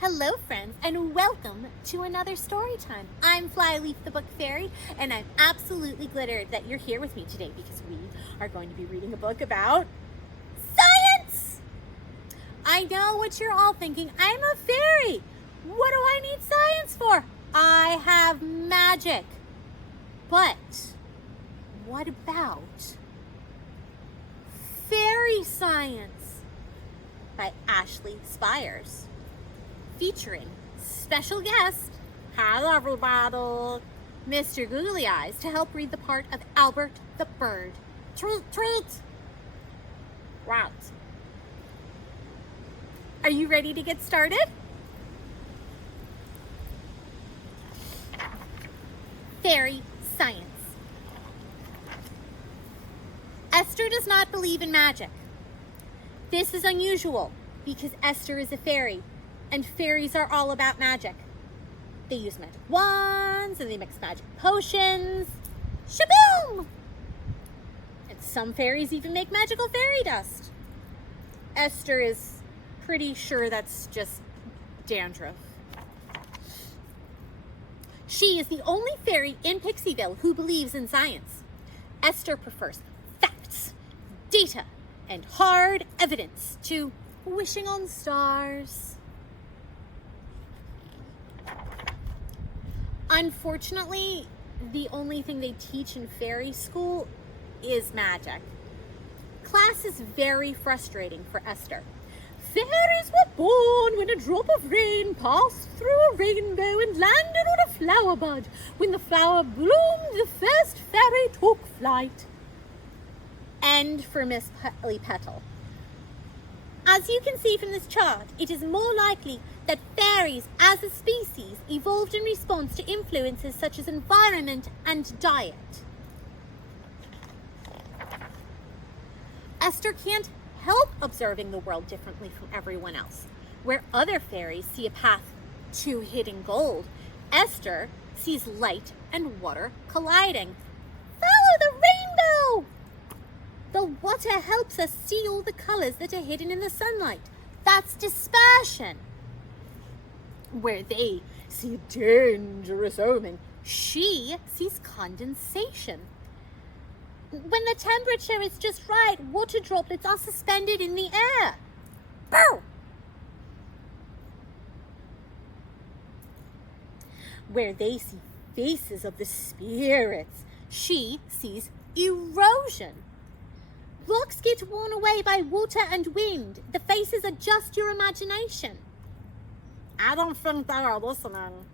Hello, friends, and welcome to another Storytime. I'm Flyleaf the Book Fairy, and I'm absolutely glittered that you're here with me today because we are going to be reading a book about science! I know what you're all thinking. I'm a fairy. What do I need science for? I have magic. But what about fairy science by Ashley Spires? Featuring special guest, hello everybody, Mr. Googly Eyes, to help read the part of Albert the Bird. Treat! Right. Are you ready to get started? Fairy science. Esther does not believe in magic. This is unusual because Esther is a fairy. And fairies are all about magic. They use magic wands and they mix magic potions. Shaboom! And some fairies even make magical fairy dust. Esther is pretty sure that's just dandruff. She is the only fairy in Pixieville who believes in science. Esther prefers facts, data, and hard evidence to wishing on stars. Unfortunately, the only thing they teach in fairy school is magic. Class is very frustrating for Esther. Fairies were born when a drop of rain passed through a rainbow and landed on a flower bud. When the flower bloomed, the first fairy took flight. End for Miss Petal. As you can see from this chart, it is more likely that fairies as a species evolved in response to influences such as environment and diet. Esther can't help observing the world differently from everyone else. Where other fairies see a path to hidden gold, Esther sees light and water colliding. Follow the rainbow! The water helps us see all the colors that are hidden in the sunlight. That's dispersion. Where they see a dangerous omen, she sees condensation. When the temperature is just right, water droplets are suspended in the air. Boom! Where they see faces of the spirits, she sees erosion. Rocks get worn away by water and wind. The faces are just your imagination. I don't think they are listening.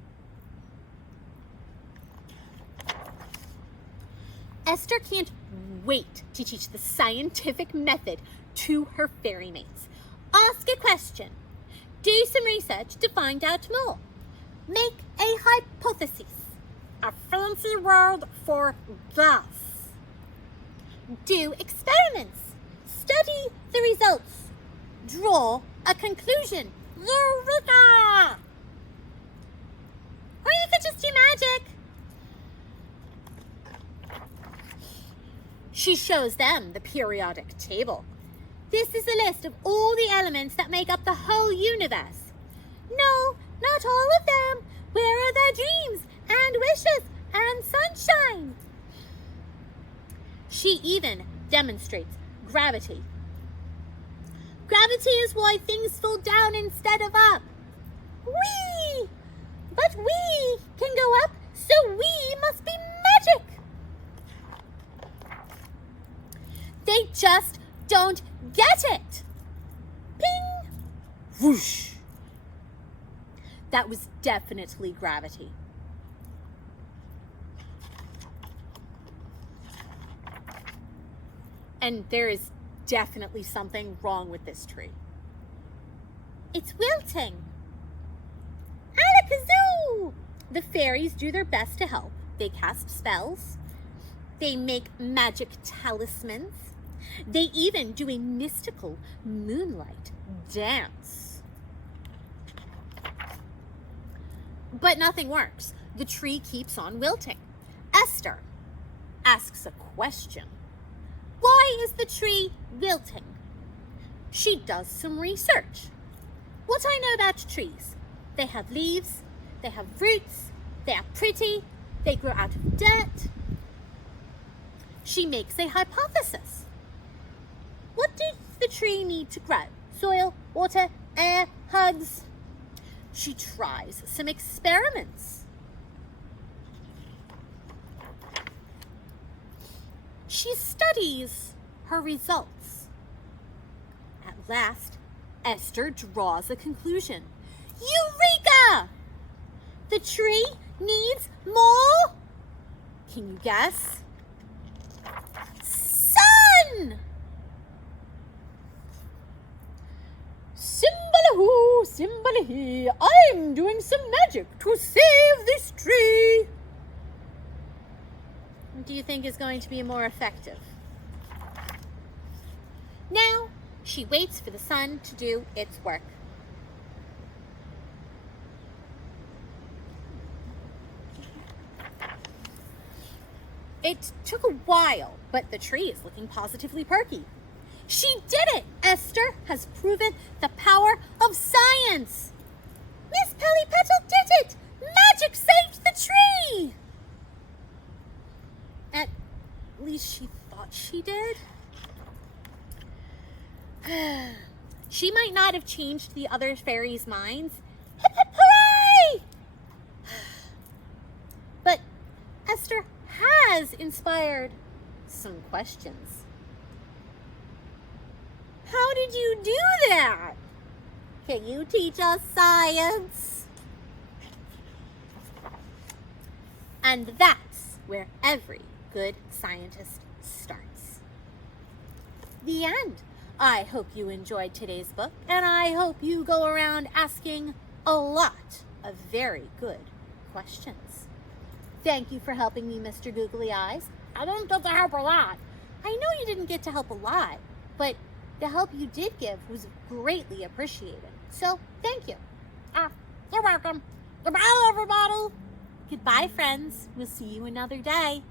Esther can't wait to teach the scientific method to her fairy mates. Ask a question. Do some research to find out more. Make a hypothesis. A fancy word for guess. Do experiments. Study the results. Draw a conclusion. Eureka! Or you could just do magic. She shows them the periodic table. This is a list of all the elements that make up the whole universe. No, not all of them. Where are their dreams and wishes and sunshine? She even demonstrates gravity. Gravity is why things fall down instead of up. Whee! But we can go up, so we must be magic. They just don't get it. Ping! Whoosh! That was definitely gravity. And there is definitely something wrong with this tree. It's wilting. Alakazoo! The fairies do their best to help. They cast spells. They make magic talismans. They even do a mystical moonlight dance. But nothing works. The tree keeps on wilting. Esther asks a question. Why is the tree wilting? She does some research. What I know about trees. They have leaves, they have roots, they are pretty, they grow out of dirt. She makes a hypothesis. What does the tree need to grow? Soil, water, air, hugs. She tries some experiments. She studies her results. At last, Esther draws a conclusion. Eureka! The tree needs more, can you guess? Sun! Simbalahoo, simbalahee, I'm doing some magic to save this tree. What do you think is going to be more effective? Now, she waits for the sun to do its work. It took a while, but the tree is looking positively perky. She did it! Esther has proven the power of science. Miss Pellypetal did it! Magic saved the tree! At least she thought she did. She might not have changed the other fairies' minds. Hip hip hooray! But Esther has inspired some questions. How did you do that? Can you teach us science? And that's where every good scientist starts. The end. I hope you enjoyed today's book, and I hope you go around asking a lot of very good questions. Thank you for helping me, Mr. Googly Eyes. I didn't get to help a lot. I know you didn't get to help a lot, but the help you did give was greatly appreciated. So, thank you. You're welcome. Goodbye, everybody. Goodbye, friends. We'll see you another day.